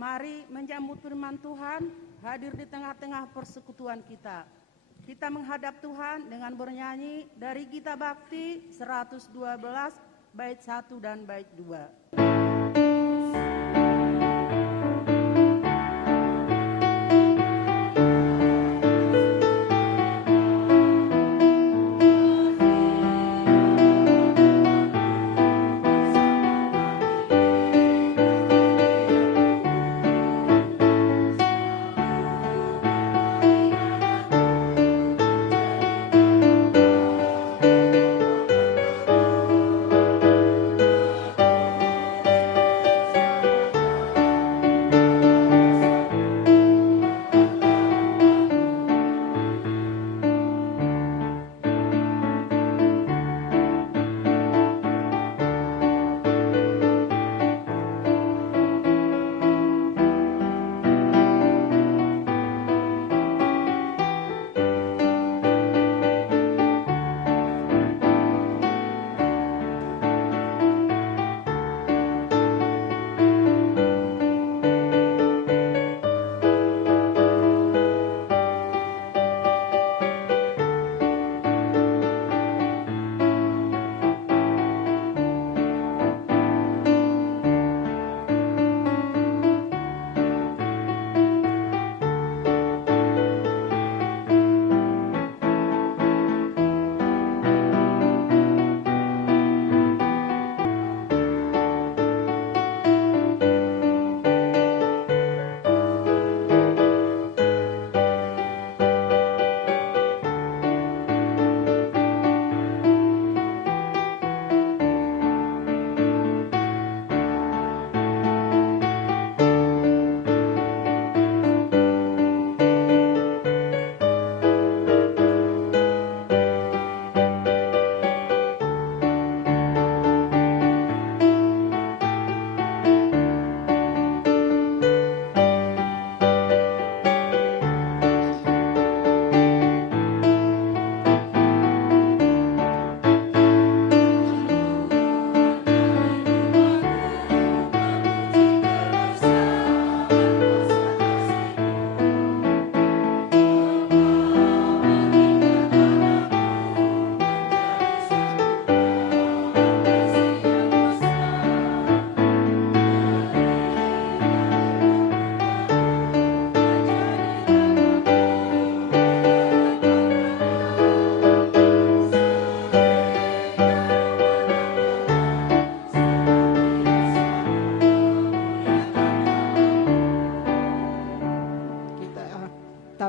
Mari menyambut firman Tuhan hadir di tengah-tengah persekutuan kita. Kita menghadap Tuhan dengan bernyanyi dari Gita Bakti 112 bait 1 dan bait 2.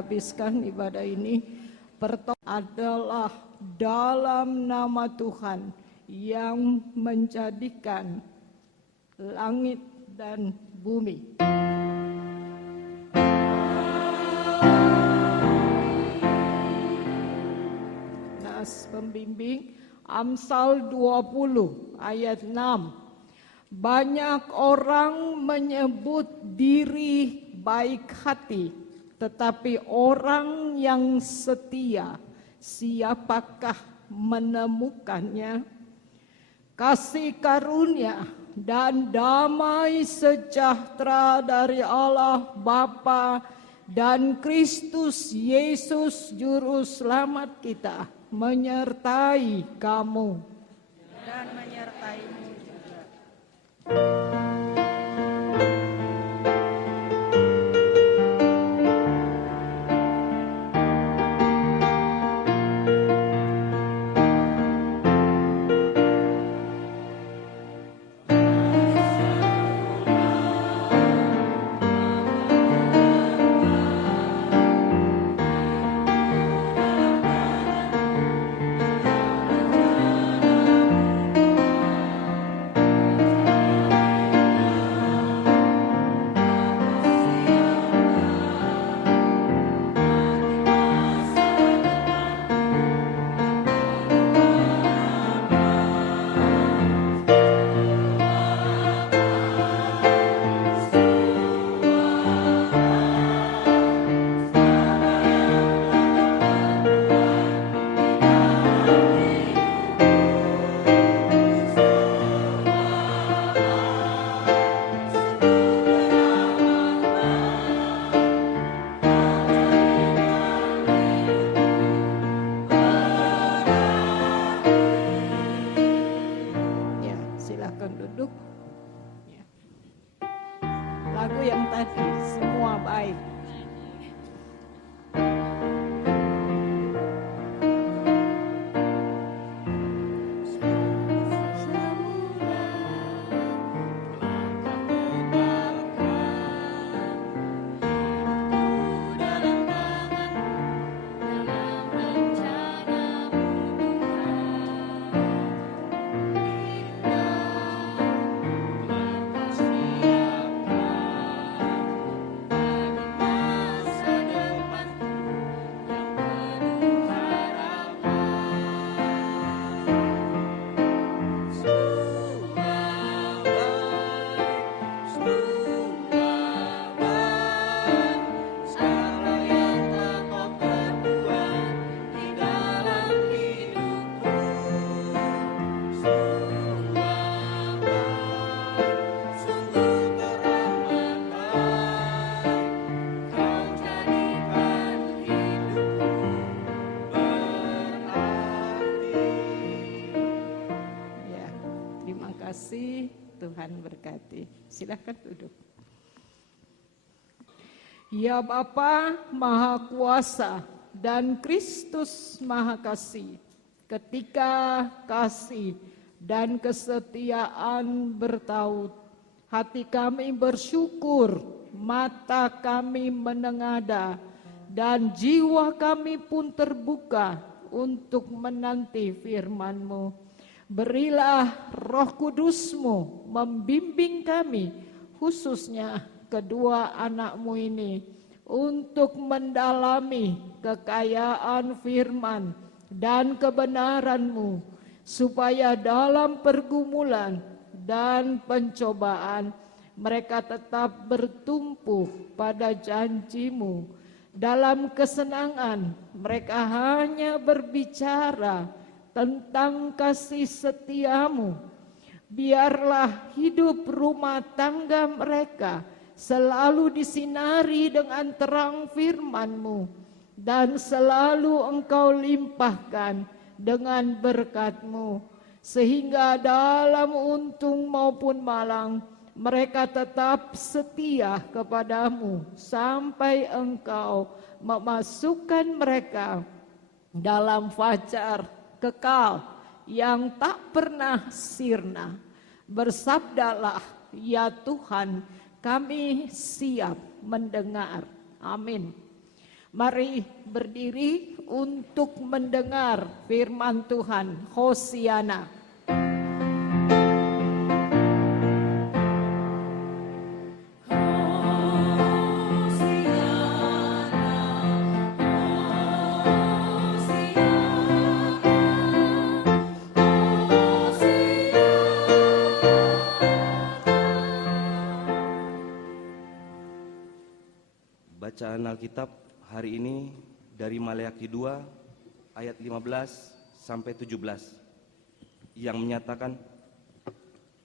Habiskan ibadah ini adalah dalam nama Tuhan yang menjadikan langit dan bumi. Nas pembimbing Amsal 20 ayat 6. Banyak orang menyebut diri baik hati, tetapi orang yang setia, siapakah menemukannya? Kasih karunia dan damai sejahtera dari Allah Bapa dan Kristus Yesus Juru Selamat kita menyertai kamu dan menyertaimu juga. dulu yang tadi, semua baik. Ya, terima kasih, Tuhan berkati. Silakan duduk. Ya Bapa Maha Kuasa dan Kristus Maha Kasih, ketika kasih dan kesetiaan bertaut, hati kami bersyukur, mata kami menengadah, dan jiwa kami pun terbuka untuk menanti firman-Mu. Berilah Roh Kudus-Mu membimbing kami, khususnya kedua anak-Mu ini, untuk mendalami kekayaan firman dan kebenaran-Mu, supaya dalam pergumulan dan pencobaan mereka tetap bertumpu pada janji-Mu. Dalam kesenangan mereka hanya berbicara tentang kasih setia-Mu. Biarlah hidup rumah tangga mereka selalu disinari dengan terang firman-Mu, dan selalu Engkau limpahkan dengan berkat-Mu, sehingga dalam untung maupun malang mereka tetap setia kepadamu sampai Engkau memasukkan mereka dalam fajar kekal yang tak pernah sirna. Bersabdalah ya Tuhan, kami siap mendengar. Amin. Mari berdiri untuk mendengar firman Tuhan. Hosiana. Bacaan Alkitab hari ini dari Maleakhi 2 ayat 15 sampai 17 yang menyatakan,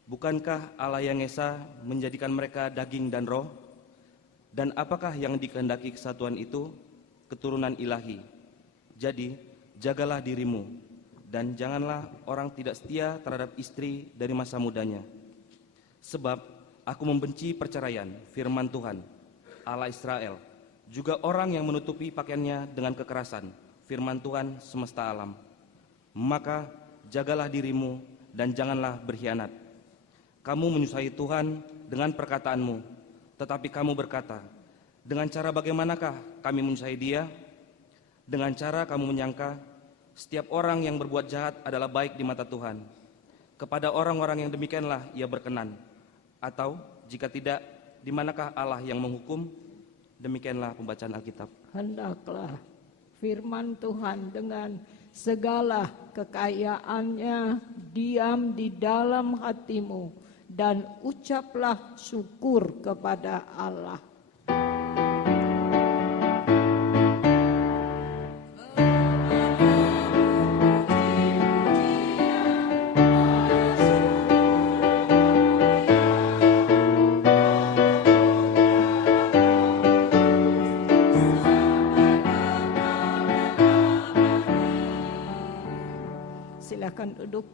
bukankah Allah yang Esa menjadikan mereka daging dan roh? Dan apakah yang dikehendaki kesatuan itu? Keturunan ilahi. Jadi jagalah dirimu dan janganlah orang tidak setia terhadap istri dari masa mudanya. Sebab aku membenci perceraian, firman Tuhan Allah Israel, juga orang yang menutupi pakaiannya dengan kekerasan, firman Tuhan semesta alam. Maka jagalah dirimu dan janganlah berkhianat. Kamu menyusahi Tuhan dengan perkataanmu, tetapi kamu berkata, dengan cara bagaimanakah kami menyusahi Dia? Dengan cara kamu menyangka setiap orang yang berbuat jahat adalah baik di mata Tuhan. Kepada orang-orang yang demikianlah Ia berkenan. Atau jika tidak, di manakah Allah yang menghukum? Demikianlah pembacaan Alkitab. Hendaklah firman Tuhan dengan segala kekayaannya diam di dalam hatimu, dan ucaplah syukur kepada Allah. Silakan duduk.